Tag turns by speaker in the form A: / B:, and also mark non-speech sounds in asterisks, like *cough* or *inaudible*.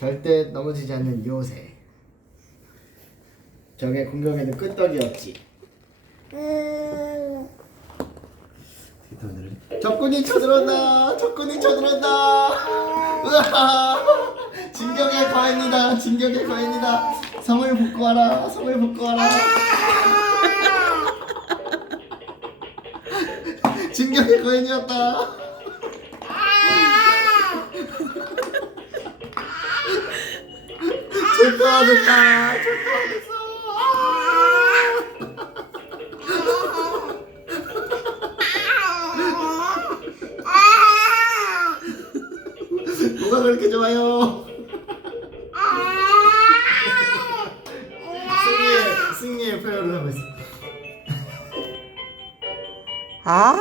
A: 절대 넘어지지 않는 요새. 적의 공격에는 끄떡이 없지. 적군이 쳐들어온다. 적군이 쳐들어온다. 으아! 진격의 거인이다. 진격의 거인이다. 성을 복구하라. 성을 복구하라. *laughs* 진격의 거인이었다. 축하하겠다. 뭐가 그렇게 좋아요? 승리의 승리의 표현을 하고 있어.
B: 아